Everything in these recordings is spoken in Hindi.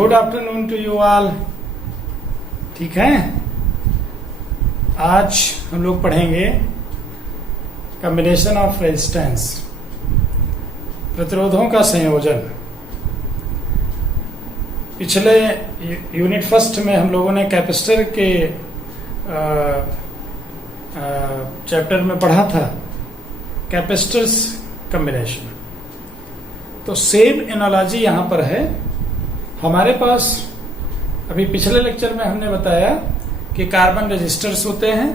Good afternoon to you all. ठीक है, आज हम लोग पढ़ेंगे कॉम्बिनेशन ऑफ रेजिस्टेंस, प्रतिरोधों का संयोजन। पिछले यूनिट फर्स्ट में हम लोगों ने कैपेसिटर के चैप्टर में पढ़ा था कैपेसिटर्स कॉम्बिनेशन। तो सेम एनालॉजी यहां पर है हमारे पास। अभी पिछले लेक्चर में हमने बताया कि कार्बन रेजिस्टर्स होते हैं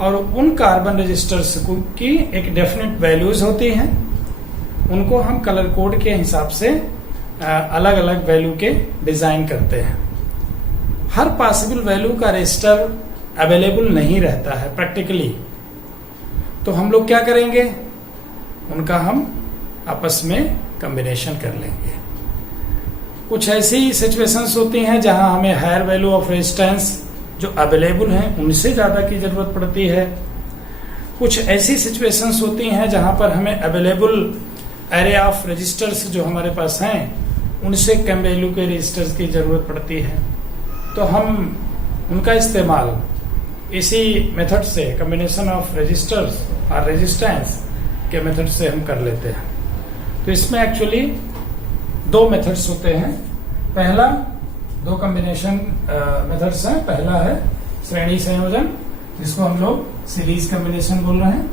और उन कार्बन रेजिस्टर्स की एक डेफिनेट वैल्यूज होती हैं। उनको हम कलर कोड के हिसाब से अलग अलग वैल्यू के डिजाइन करते हैं। हर पॉसिबल वैल्यू का रेजिस्टर अवेलेबल नहीं रहता है प्रैक्टिकली, तो हम लोग क्या करेंगे, उनका हम आपस में कॉम्बिनेशन कर लेंगे। कुछ ऐसी सिचुएशंस होती हैं जहां हमें हायर वैल्यू ऑफ रेजिस्टेंस जो अवेलेबल हैं उनसे ज्यादा की जरूरत पड़ती है। कुछ ऐसी सिचुएशंस होती हैं जहां पर हमें अवेलेबल एरे ऑफ रजिस्टर्स जो हमारे पास हैं उनसे कम वैल्यू के रजिस्टर्स की जरूरत पड़ती है। तो हम उनका इस्तेमाल इसी मेथड से, कॉम्बिनेशन ऑफ रजिस्टर्स और रेजिस्टेंस के मेथड से हम कर लेते हैं। तो इसमें एक्चुअली दो मेथड्स होते हैं। पहला दो कॉम्बिनेशन मेथड्स हैं। पहला है श्रेणी संयोजन, जिसको हम लोग सीरीज कॉम्बिनेशन बोल रहे हैं।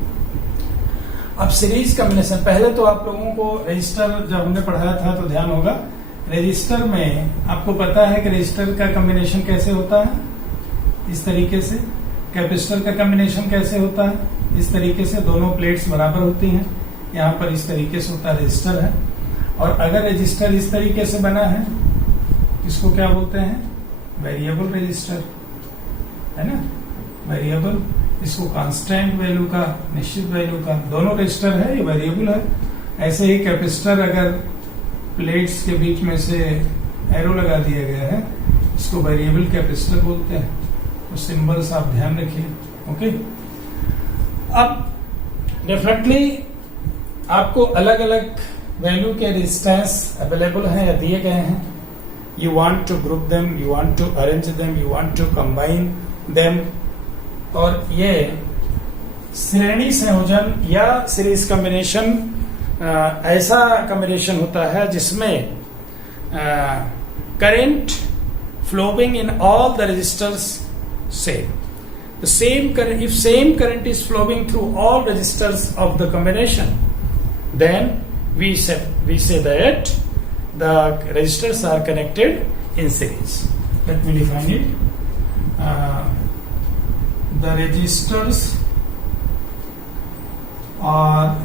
अब सीरीज कॉम्बिनेशन, पहले तो आप लोगों को रजिस्टर जब हमने पढ़ाया था तो ध्यान होगा, रजिस्टर में आपको पता है कि रजिस्टर का कॉम्बिनेशन कैसे होता है, इस तरीके से। कैपेसिटर का कॉम्बिनेशन कैसे होता है, इस तरीके से। दोनों प्लेट्स बराबर होती हैं, यहाँ पर इस तरीके से होता है, रजिस्टर है। और अगर रजिस्टर इस तरीके से बना है, इसको क्या बोलते हैं, वेरिएबल रजिस्टर, है ना, वेरिएबल। इसको कांस्टेंट वैल्यू का, निश्चित वैल्यू का, दोनों रजिस्टर है, ये वेरिएबल है। ऐसे ही कैपेसिटर अगर प्लेट्स के बीच में से एरो लगा दिया गया है, इसको वेरिएबल कैपेसिटर बोलते हैं। तो सिंबल्स आप ध्यान रखिए, ओके। अब डेफिनेटली आपको अलग अलग वैल्यू के रेजिस्टेंस अवेलेबल हैं या दिए गए हैं। You want to group them, you want to arrange them, you want to combine them. और ये श्रेणी संयोजन या सीरीज कॉम्बिनेशन ऐसा कॉम्बिनेशन होता है जिसमें current flowing in all the resistors same. The same current, if same current is flowing through all resistors of the combination, then we say that the resistors are connected in series. Let me define it. The resistors are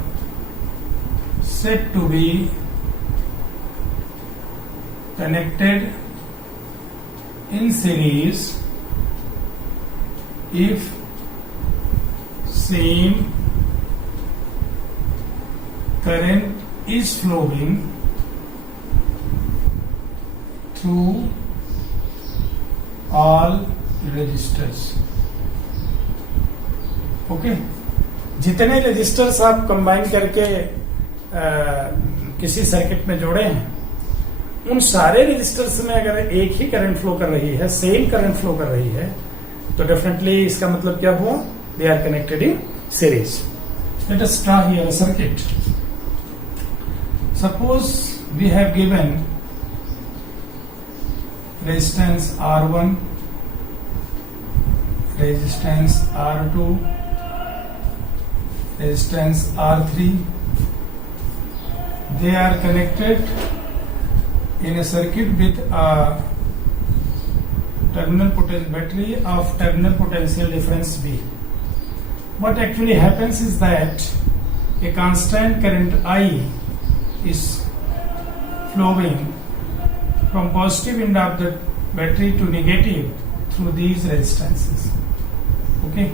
said to be connected in series if same current is flowing through all resistors. Okay, जितने रेजिस्टर्स आप कंबाइन करके किसी सर्किट में जोड़े हैं, उन सारे रेजिस्टर्स में अगर एक ही करंट फ्लो कर रही है, सेम करंट फ्लो कर रही है, तो डेफिनेटली इसका मतलब क्या हुआ, they are connected in series. Let us draw here a circuit. Suppose we have given resistance R1, resistance R2, resistance R3. They are connected in a circuit with a battery of terminal potential difference V. What actually happens is that a constant current I is flowing from positive end of the battery to negative through these resistances. Okay?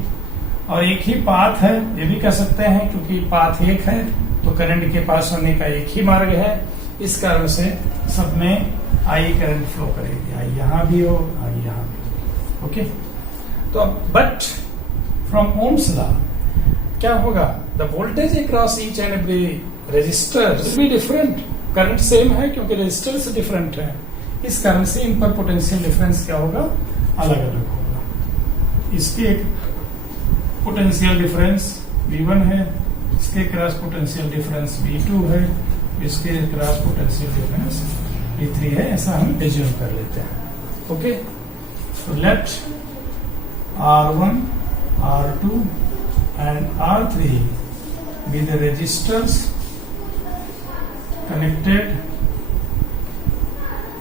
और एक ही पाथ है, ये भी कह सकते हैं, क्योंकि पाथ एक है तो करंट के पास होने का एक ही मार्ग है। इस कारण से सब में आई करंट फ्लो करेगी, आई यहां भी हो, आई यहां भी हो। ओके, तो बट फ्रॉम ओम्स लॉ क्या होगा, the voltage across each and every resistor will be different. Current same है क्योंकि रेजिस्टेंस डिफरेंट है, इस कारण से इन पर पोटेंशियल डिफरेंस क्या होगा, अलग अलग होगा। इसके एक पोटेंशियल डिफरेंस V1 है, इसके क्रॉस पोटेंशियल डिफरेंस V2 है, इसके क्रॉस पोटेंशियल डिफरेंस V3 है, ऐसा हम एज्यूम कर लेते हैं। ओके, तो late R1, R2 and R3 be the resistors connected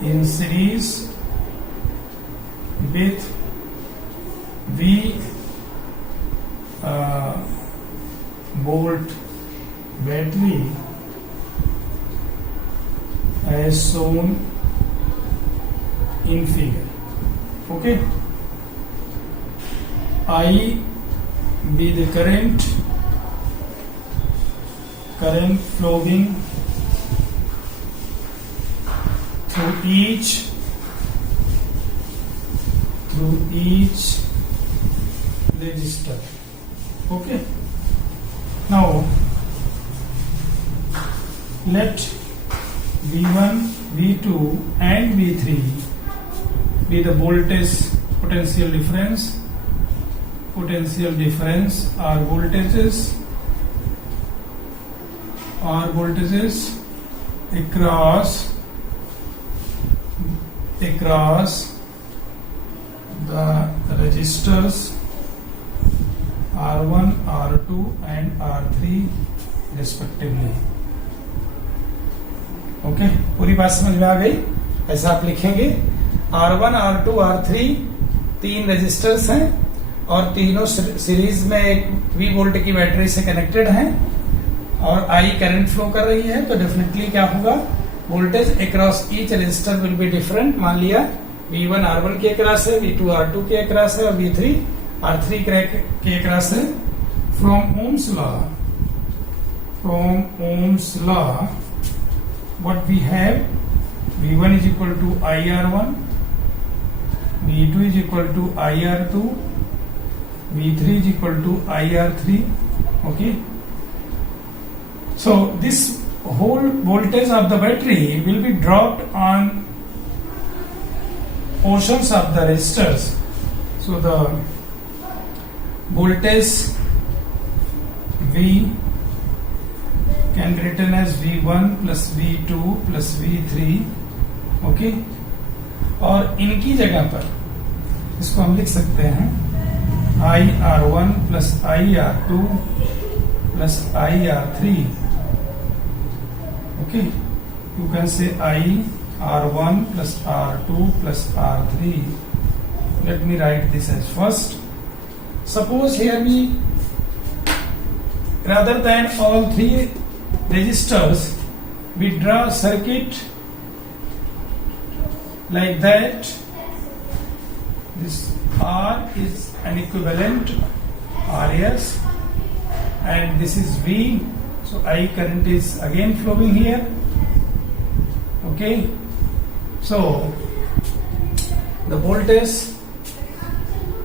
in series with V volt battery as shown in figure. Okay, I be the current flowing through each resistor. Okay, now let V1, V2 and V3 be the voltage potential difference are voltages across the resistors R1, R2 and R3 respectively. Okay, पूरी बात समझ में आ गई। ऐसा आप लिखेंगे R1, R2, R3 तीन रेजिस्टर्स हैं और तीनों सीरीज में एक V वोल्ट की बैटरी से कनेक्टेड हैं और I करंट फ्लो कर रही है, तो डेफिनेटली क्या होगा, voltage across each resistor will be different. मान लिया V1 R1 के अक्रॉस है, V2 R2 के अक्रॉस है और V3 R3 के अक्रॉस है। From Ohm's law what we have, V1 is equal to IR1, V2 is equal to IR2, V3 is equal to IR3. Okay, so this whole voltage of the battery will be dropped on portions of the resistors. So the voltage V can be written as V1 plus V2 plus V3. Okay, और इनकी जगह पर इसको हम लिख सकते हैं IR1 plus IR2 plus IR3. Okay, you can say IR1 plus R2 plus R3. Let me write this as first. Suppose here we, rather than all three resistors, we draw a circuit like that. This R is an equivalent RS and this is V, so I current is again flowing here. Okay, so the voltage,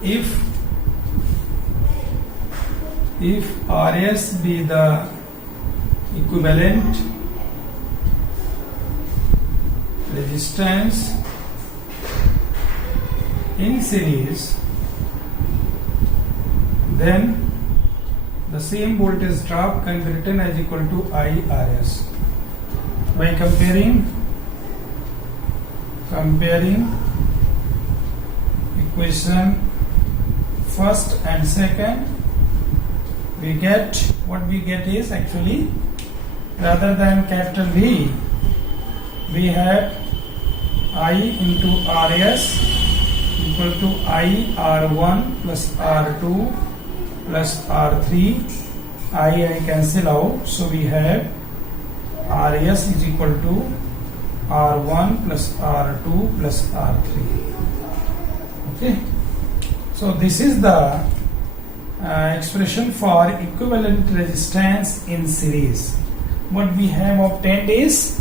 if RS be the equivalent resistance in series, then the same voltage drop can be written as equal to IRS. By comparing equation first and second, we get, what we get is actually, rather than capital V, we have I into RS equal to IR1 plus R2 plus R3. I cancel out, so we have RS is equal to R1 plus R2 plus R3. Okay, so this is the expression for equivalent resistance in series. What we have obtained is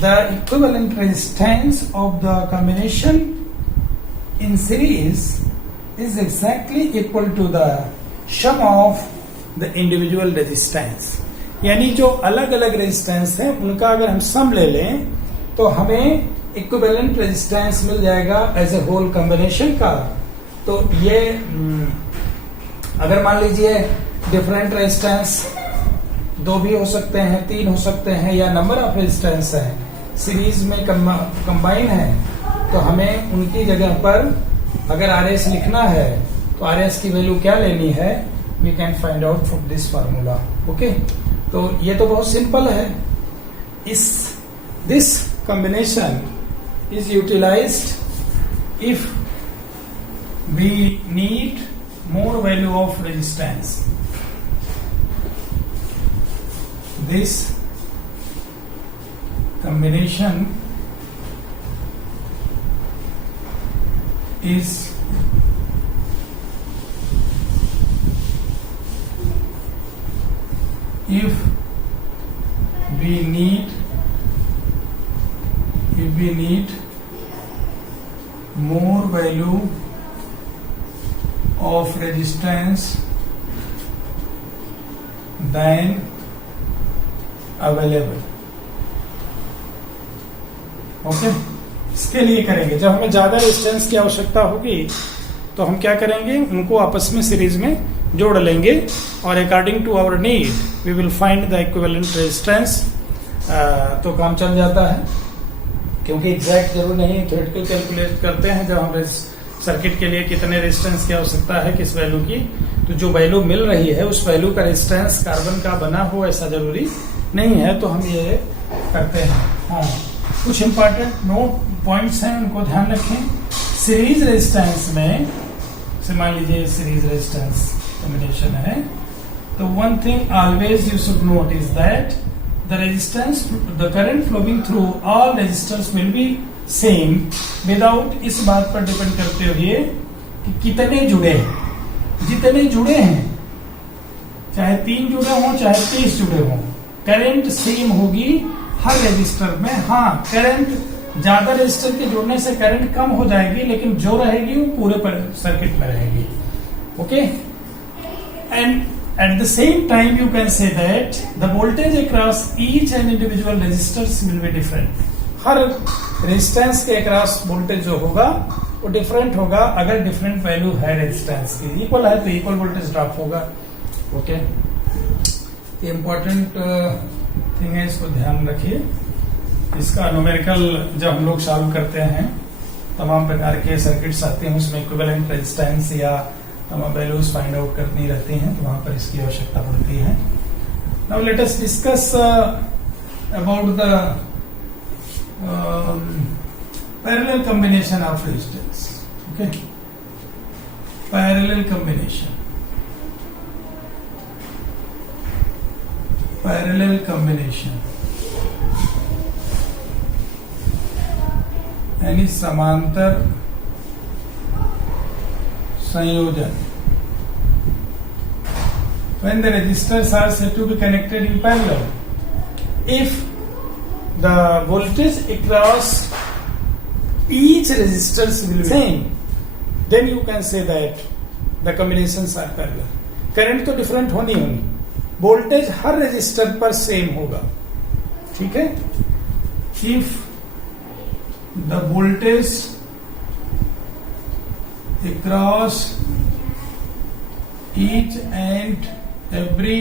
the equivalent resistance of the combination in series is exactly equal to the sum of the individual resistance. यानी जो अलग अलग रेजिस्टेंस है उनका अगर हम सम ले लें तो हमें इक्विवेलेंट रेजिस्टेंस मिल जाएगा एज ए होल कॉम्बिनेशन का। तो ये अगर मान लीजिए डिफरेंट रेजिस्टेंस 2 भी हो सकते हैं, 3 हो सकते हैं, या नंबर ऑफ रेजिस्टेंस है सीरीज में कंबाइन है, तो हमें उनकी जगह पर अगर RS लिखना है तो RS की वैल्यू क्या लेनी है, we can find out from this formula. Okay, तो ये तो बहुत सिंपल है। This combination is utilised if we need more value of resistance. This combination is if we need more value of resistance than available। Okay, इसके लिए करेंगे जब हमें ज्यादा रेजिस्टेंस की आवश्यकता होगी तो हम क्या करेंगे, उनको आपस में सीरीज में जोड़ लेंगे और according to our need we will find the equivalent resistance. तो काम चल जाता है, क्योंकि एग्जैक्ट जरूर नहीं, थ्योरेटिकल कैलकुलेट करते हैं जब हम सर्किट के लिए कितने रेजिस्टेंस की आवश्यकता है, किस वैल्यू की, तो जो वैल्यू मिल रही है उस वैल्यू का रेजिस्टेंस कार्बन का बना हो ऐसा जरूरी नहीं है, तो हम ये करते हैं। हाँ, कुछ इंपॉर्टेंट नोट पॉइंट्स हैं, उनको ध्यान रखें। सीरीज रेजिस्टेंस में से मान लीजिए सीरीज रेजिस्टेंस कॉम्बिनेशन है, तो one thing always you should note is that the current flowing through all resistors will be same without इस बात पर डिपेंड करते हुए कि कितने जुड़े हैं। जितने जुड़े हैं, चाहे 3 जुड़े हों चाहे 30 जुड़े हों, करंट सेम होगी हर रेजिस्टर में। हाँ, करंट ज्यादा रेजिस्टर के जुड़ने से करंट कम हो जाएगी, लेकिन जो रहेगी वो पूरे सर्किट में रहेगी। Okay, and at the same time you can say that the voltage across each and individual resistors will be different। Her resistance के अक्रॉस वोल्टेज जो होगा वो डिफरेंट होगा। अगर डिफरेंट वैल्यू है रेजिस्टेंस की, इक्वल है तो इक्वल वोल्टेज ड्रॉप होगा। ओके, ये इंपॉर्टेंट थिंग है, इसको ध्यान रखिए। इसका न्यूमेरिकल जब हम लोग सॉल्व करते हैं, तमाम प्रकार के सर्किट्स आते हैं, उसमें इक्विवेलेंट रेजिस्टेंस या तमाम वैल्यूज फाइंड आउट करनी रहती हैं, तो वहां पर इसकी आवश्यकता पड़ती है। Now let us discuss about the parallel combination of resistance. Okay, parallel combination यानी समांतर संयोजन। When the resistors are said to be connected in parallel, if the voltage across each resistors will be same, then you can say that the combinations are parallel। Current तो डिफरेंट होनी, वोल्टेज हर रेजिस्टर पर सेम होगा। ठीक है, if the voltage across each and every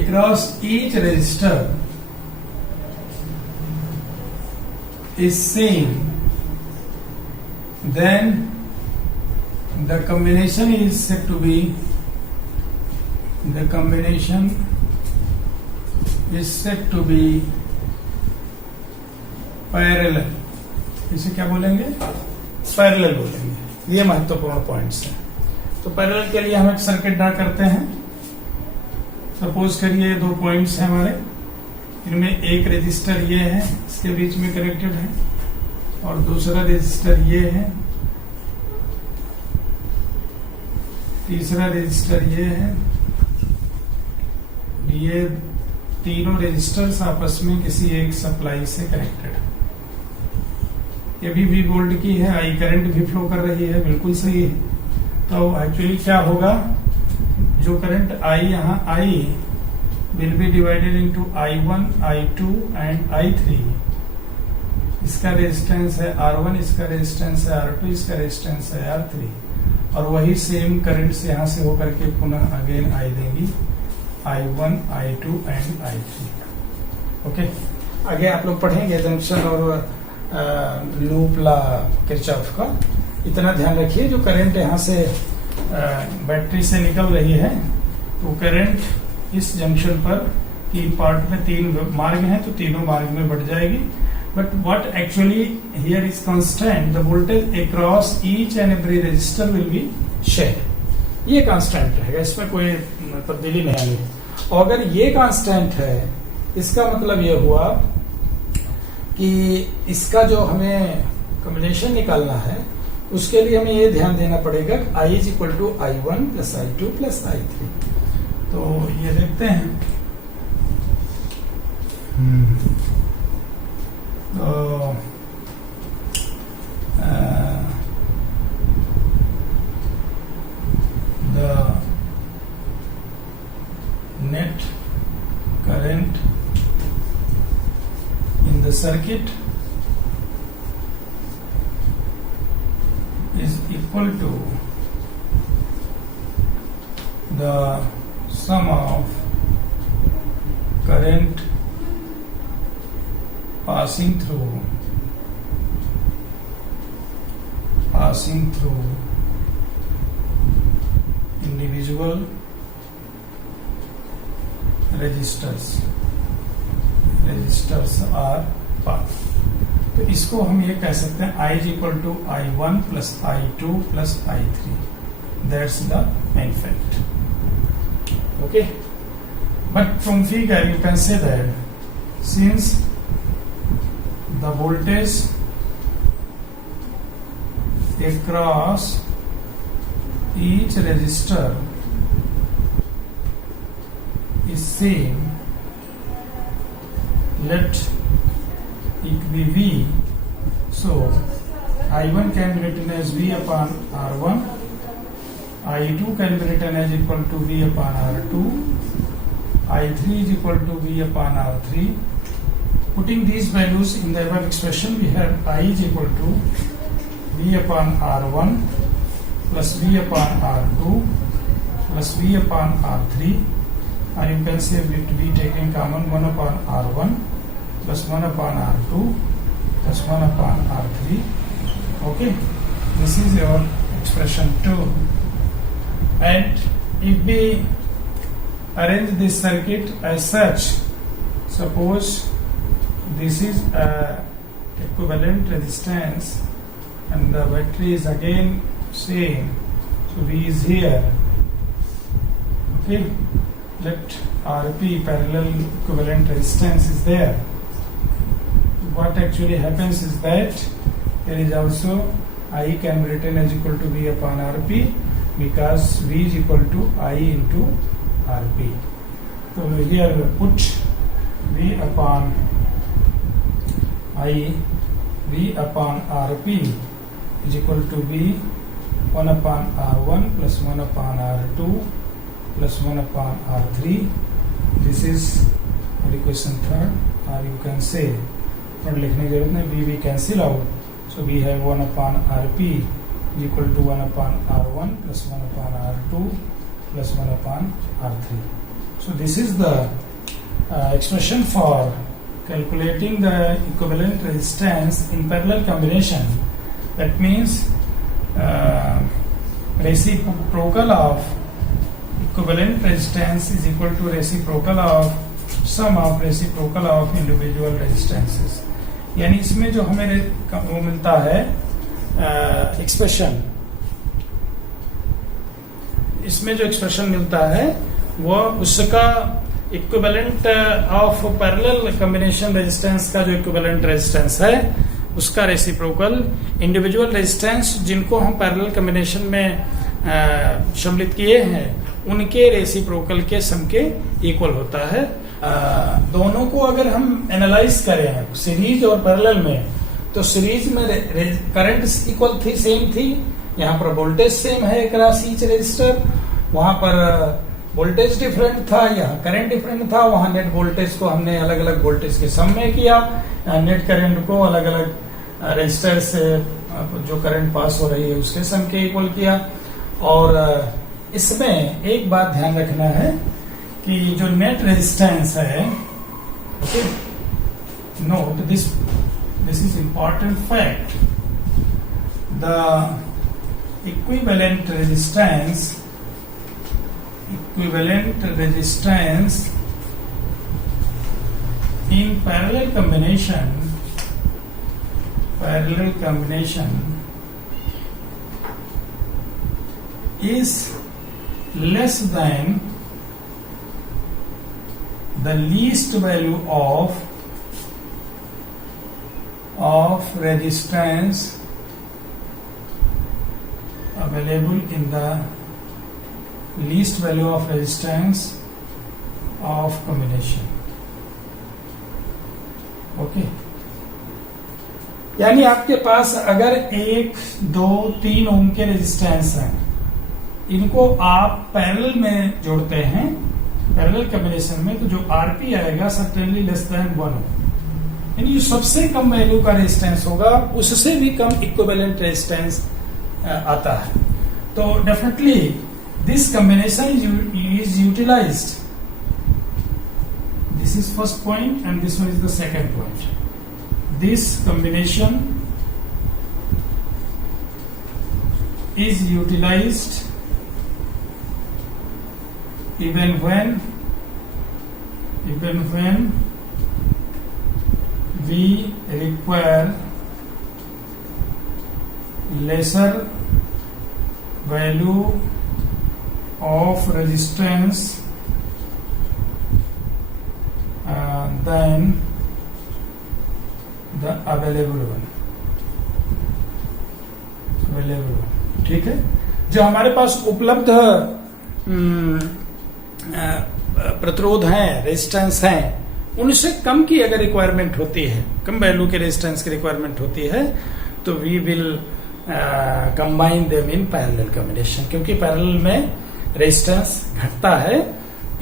across each resistor is same, then the combination is said to be parallel. इसे क्या बोलेंगे, पैरेलल बोलेंगे। ये महत्वपूर्ण पॉइंट्स हैं। तो पैरेलल के लिए हम एक सर्किट ड्रा करते हैं। सपोज करिए 2 पॉइंट्स हैं हमारे, इनमें एक रेजिस्टर ये है, इसके बीच में कनेक्टेड है, और दूसरा रेजिस्टर ये है, तीसरा रेजिस्टर ये है। ये तीनों रेजिस्टर्स आपस में किसी एक सप्लाई से कनेक्टेड है। ये भी V वोल्ट की है, आई करंट भी फ्लो कर रही है, बिल्कुल सही है। तो एक्चुअली क्या होगा, जो करंट आई यहाँ आई will be divided into I1, I2 and I3. इसका रेजिस्टेंस है R1, इसका रेजिस्टेंस है R2, इसका रेजिस्टेंस है R3, और वही सेम करंट से यहां से होकर के पुनः अगेन आई देंगी I1, I2 and I3. Okay, आगे आप लोग पढ़ेंगे जंक्शन और लूप ला किरचॉफ का. इतना ध्यान रखिए, जो करंट यहाँ से बैटरी से निकल रही है, तो करंट इस जंक्शन पर तीन पार्ट में, तीन मार्ग हैं, तो तीनों मार्ग में बढ़ जाएगी. But what actually here is constant, the voltage across each and every register will be share. ये कांस्टेंट रहेगा, इसमें कोई तब्दीली नहीं आनी. और अगर ये कांस्टेंट है, इसका मतलब ये हुआ कि इसका जो हमें कॉम्बिनेशन निकालना है, उसके लिए हमें ये ध्यान देना पड़ेगा कि I is equal to I1 plus I2 plus I3. तो ये देखते हैं. तो the net current in the circuit is equal to the sum of current passing through individual resistors are path. तो इसको हम ये कह सकते हैं I is equal to I1 plus I2 plus I3. That's the main fact. Okay, but from figure you can say that since the voltage across each resistor is same, let it be V. So I1 can be written as V upon R1, I2 can be written as equal to V upon R2, I3 is equal to V upon R3. Putting these values in the above expression, we have I is equal to V upon R1 plus V upon R2 plus V upon R3, and you can say with V taking common 1 upon R1 plus 1 upon R2 plus 1 upon R3. Okay, this is your expression 2. And if we arrange this circuit as such, suppose this is a equivalent resistance and the battery is again same, so V is here. Okay, let RP, parallel equivalent resistance, is there. What actually happens is that there is also I can be written as equal to V upon RP, because V is equal to I into RP. So here we put V upon I, V upon RP is equal to V 1 upon R1 plus 1 upon R2 plus 1 upon R3. This is equation 3rd, or you can say, पर लिखने की जरूरत नहीं, V cancel out, so we have 1 upon RP is equal to 1 upon R1 plus 1 upon R2 plus 1 upon R3. So this is the expression for calculating the equivalent resistance in parallel combination. That means reciprocal of equivalent resistance is equal to reciprocal of sum of reciprocal of individual resistances. यानी इसमें जो हमें वो मिलता है एक्सप्रेशन, इसमें जो एक्सप्रेशन मिलता है वो उसका equivalent of parallel combination resistance का जो इक्विवेलेंट रेजिस्टेंस है उसका रेसिप्रोकल इंडिविजुअल रेजिस्टेंस जिनको हम पैरेलल कॉम्बिनेशन में सम्मिलित किए हैं उनके रेसिप्रोकल के सम के इक्वल होता है. दोनों को अगर हम एनालाइज करें सीरीज और पैरेलल में, तो सीरीज में करंट इक्वल थी, सेम थी, यहाँ पर वोल्टेज सेम है अक्रॉस ईच रेजिस्टर, वहां पर वोल्टेज डिफरेंट था, यहाँ करंट डिफरेंट था, वहां नेट वोल्टेज को हमने अलग अलग वोल्टेज के सम में किया, नेट करंट को अलग अलग रेजिस्टर से जो करंट पास हो रही है उसके सम के इक्वल किया। और इसमें एक बात ध्यान रखना है कि जो नेट रेजिस्टेंस है, okay, note this is important fact, the equivalent resistance in parallel combination is less than the least value of resistance available in the least value of resistance of combination, okay. यानी आपके पास अगर 1, 2, 3 ओम के रेजिस्टेंस हैं, इनको आप पैरेलल में जोड़ते हैं, पैरेलल कॉम्बिनेशन में, तो जो आरपी आएगा सर्टेनली लेस देन 1 ओम, यानी जो सबसे कम वैल्यू का रेजिस्टेंस होगा उससे भी कम इक्विवेलेंट रेजिस्टेंस आता है। तो definitely this combination is utilized. This is first point and this one is the second point. This combination is utilized even when we require lesser value of resistance than the available one, ठीक है। जो हमारे पास उपलब्ध प्रतिरोध हैं, रेजिस्टेंस हैं, उनसे कम की अगर रिक्वायरमेंट होती है, कम वैल्यू के रेजिस्टेंस की रिक्वायरमेंट होती है, तो we will combine them in parallel combination, क्योंकि पैरेलल में रेजिस्टेंस घटता है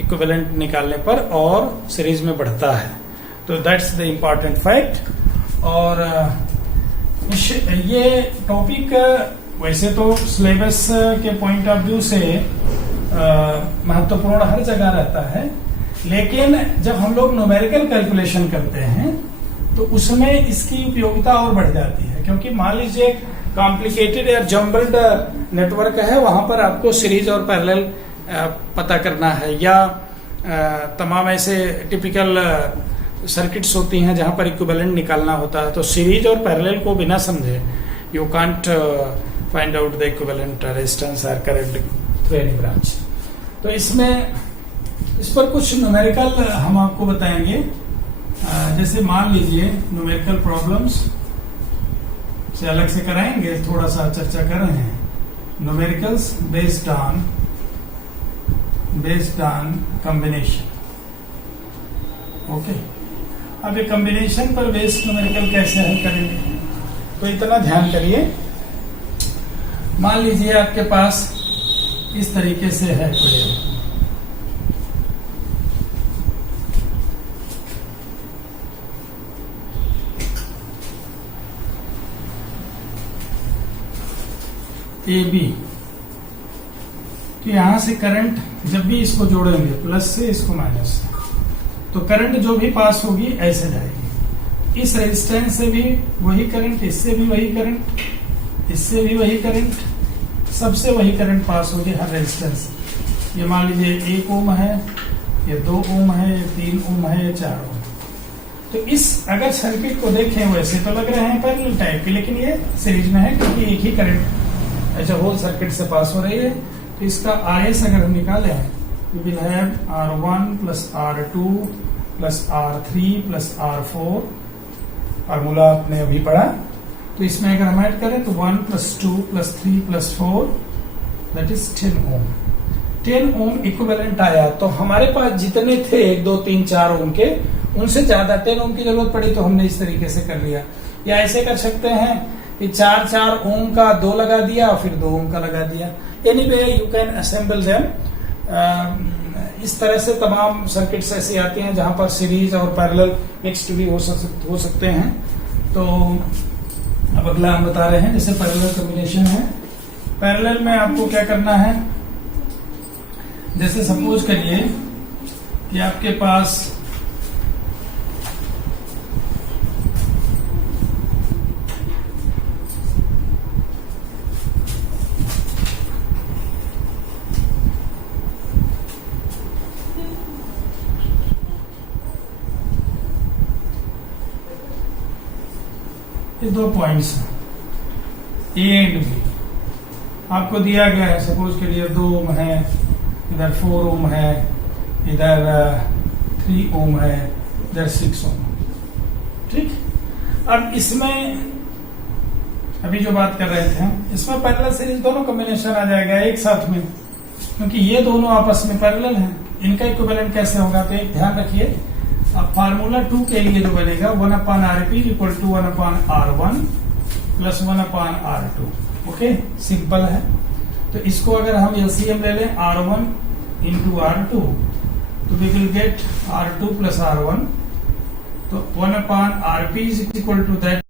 इक्विवेलेंट निकालने पर और सीरीज में बढ़ता है। तो दैट्स द इम्पॉर्टेंट फैक्ट। और ये टॉपिक वैसे तो सिलेबस के पॉइंट ऑफ व्यू से महत्वपूर्ण हर जगह रहता है, लेकिन जब हम लोग न्यूमेरिकल कैलकुलेशन करते हैं तो उसमें इसकी उपयोगिता और बढ़ जाती है, क्योंकि मान लीजिए कॉम्प्लिकेटेड या जम्बल्ड नेटवर्क है, वहां पर आपको सीरीज और पैरेलल पता करना है, या तमाम ऐसे टिपिकल सर्किट्स होती हैं जहां पर इक्विवेलेंट निकालना होता है, तो सीरीज और पैरेलल को बिना समझे you can't find out the equivalent resistance और करंट थ्रू एनी ब्रांच। तो इसमें इस पर कुछ न्यूमेरिकल हम आपको बताएंगे। जैसे मान लीजिए न्यूमेरिकल प्रॉब्लम्स से अलग से कराएंगे, थोड़ा सा चर्चा कर रहे हैं। Numericals based on combination, okay. अब ये कॉम्बिनेशन पर बेस्ड न्यूमेरिकल कैसे हल करेंगे, तो इतना ध्यान करिए। मान लीजिए आपके पास इस तरीके से है कोई ए बी, तो यहां से करंट जब भी इसको जोड़ेंगे प्लस से इसको माइनस से, तो करंट जो भी पास होगी ऐसे जाएगी। इस रेजिस्टेंस से भी वही करंट, इससे भी वही करंट, इससे भी वही करंट, सबसे वही करंट पास होगी हर रेजिस्टेंस। ये मान लीजिए 1 ओम है, ये 2 ओम है, ये 3 ओम है, ये 4 ओम। तो इस अगर सर्किट को देखें वैसे तो लग रहे हैं पैरेलल टाइप के, लेकिन ये सीरीज में है क्योंकि एक ही करंट अच्छा होल सर्किट से पास हो रही है। तो इसका RS अगर हम निकाले, we will have R1 plus R2 plus R3 plus R4, formula आपने अभी पढ़ा। तो इसमें अगर हम ऐड करें तो 1 plus 2 plus 3 plus 4 that is 10 ohm. 10 ohm equivalent आया। तो हमारे पास जितने थे 1, 2, 3, 4 ओम के, उनसे ज्यादा 10 ओम की जरूरत पड़ी, तो हमने इस तरीके से कर लिया। या ऐसे कर सकते हैं कि 4 ओम का 2 लगा दिया, फिर 2 ओम का लगा दिया। Anyway you can assemble them इस तरह से तमाम सर्किट्स ऐसी आती हैं जहां पर सीरीज और पैरेलल मिक्स्ड भी हो सकते हैं। तो अब अगला हम बता रहे हैं, जैसे पैरेलल कॉम्बिनेशन है। पैरेलल में आपको क्या करना है, जैसे सपोज करिए कि आपके पास ये दो पॉइंट्स हैं ए एंड बी, आपको दिया गया है। सपोज के लिए 2 ओम है, इधर 4 ओम है, इधर 3 ओम है, इधर 6 ओम। ठीक, अब इसमें अभी जो बात कर रहे थे हम, इसमें पैरेलल सीरीज दोनों कॉम्बिनेशन आ जाएगा एक साथ में, क्योंकि ये दोनों आपस में पैरेलल हैं। इनका इक्विवेलेंट कैसे होगा, तो एक ध्यान रखिए, अब फार्मूला 2 के लिए जो बनेगा 1/RP equal to 1/R1 plus 1/R2। Okay, simple है। तो इसको अगर हम एलसीएम ले लें R1 इंटू R2, तो we will get R2 plus R1। तो 1/RP is equal to that,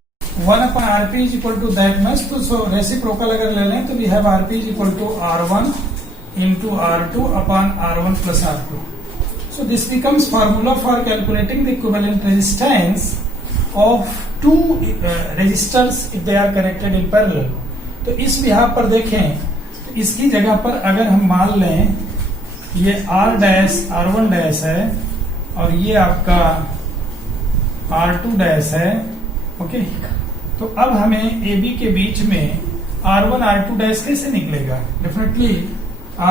1/RP is equal to that much. तो रेसिप्रोकल अगर ले लें तो we have RP is equal to R1 into R2 upon R1 plus R2। So this becomes formula for calculating the equivalent resistance of two resistors if they are connected in parallel. तो इस यहाँ पर देखें, तो इसकी जगह पर अगर हम मान लें ये R डैश R1 डैश है और ये आपका R2 डैश है। ओके, तो अब हमें AB के बीच में R1 R2 डैश कैसे निकलेगा? Definitely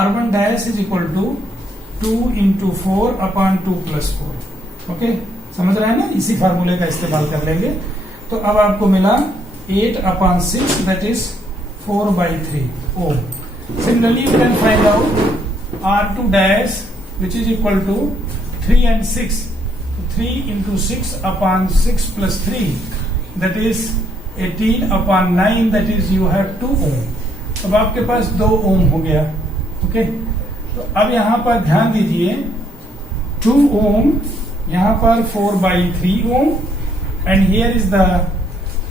R1 dash is equal to 2 into 4 upon 2 plus 4। Okay, समझ रहे हैं ना, इसी फार्मूले का इस्तेमाल कर लेंगे। तो अब आपको मिला 8/6 that is 4/3 ohm. Similarly you can find out R2 dash which is equal to 3 and 6, 3 into 6 upon 6 plus 3 that is 18/9 that is you have 2 ohm. अब आपके पास 2 ओम हो गया। ओके, तो अब यहां पर ध्यान दीजिए 2 ओम, यहां पर 4/3 ohm and here is the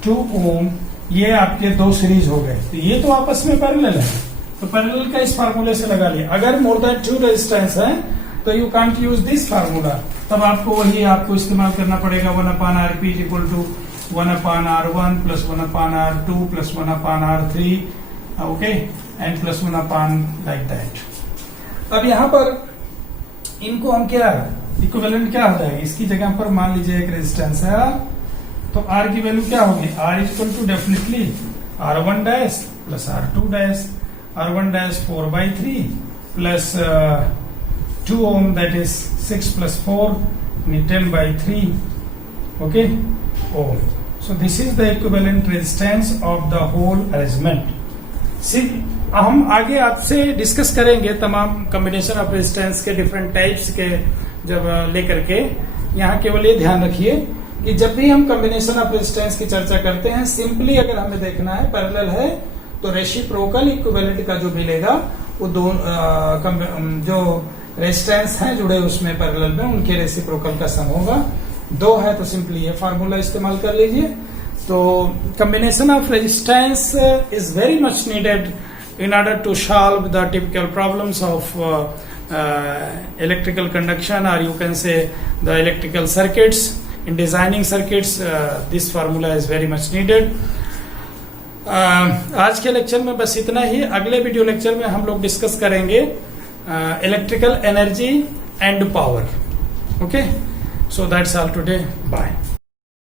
2 ओम। ये आपके दो सीरीज हो गए, तो ये तो आपस में पैरेलल है। तो पैरेलल का इस फार्मूले से लगा लिया। अगर मोर देन 2 रेजिस्टेंस है तो you can't use this formula, तब आपको वही आपको इस्तेमाल करना पड़ेगा 1/RP is equal to 1/R1 plus 1/R2 plus 1/R3। Okay, and plus 1 like that. अब यहां पर इनको हम क्या इक्विवेलेंट क्या हो जाएगा, इसकी जगह पर मान लीजिए एक रेजिस्टेंस है R, तो R की वैल्यू क्या होगी, R is equal to definitely R1 dash plus R2 dash, R1 dash 4/3 plus 2 ohm that is 6 plus 4 10/3। Okay, ohm. So this is the equivalent resistance of the whole arrangement. हम आगे आपसे डिस्कस करेंगे तमाम कॉम्बिनेशन ऑफ रेजिस्टेंस के डिफरेंट टाइप्स के जब लेकर के। यहाँ केवल ये ध्यान रखिए कि जब भी हम कॉम्बिनेशन ऑफ रेजिस्टेंस की चर्चा करते हैं, सिंपली अगर हमें देखना है पैरेलल है तो रेसिप्रोकल इक्विवेलेंट का जो मिलेगा वो जो रेजिस्टेंस है जुड़े उसमें पैरेलल में उनके रेसिप्रोकल का सम होगा। 2 है तो सिंपली ये फार्मूला इस्तेमाल कर लीजिए। तो combination of resistance is very much needed in order to solve the typical problems of electrical conduction, or you can say the electrical circuits. In designing circuits, this formula is very much needed. आज के लेक्चर में बस इतना ही। अगले वीडियो लेक्चर में हम लोग डिस्कस करेंगे electrical energy and power. Okay, so that's all today. Bye.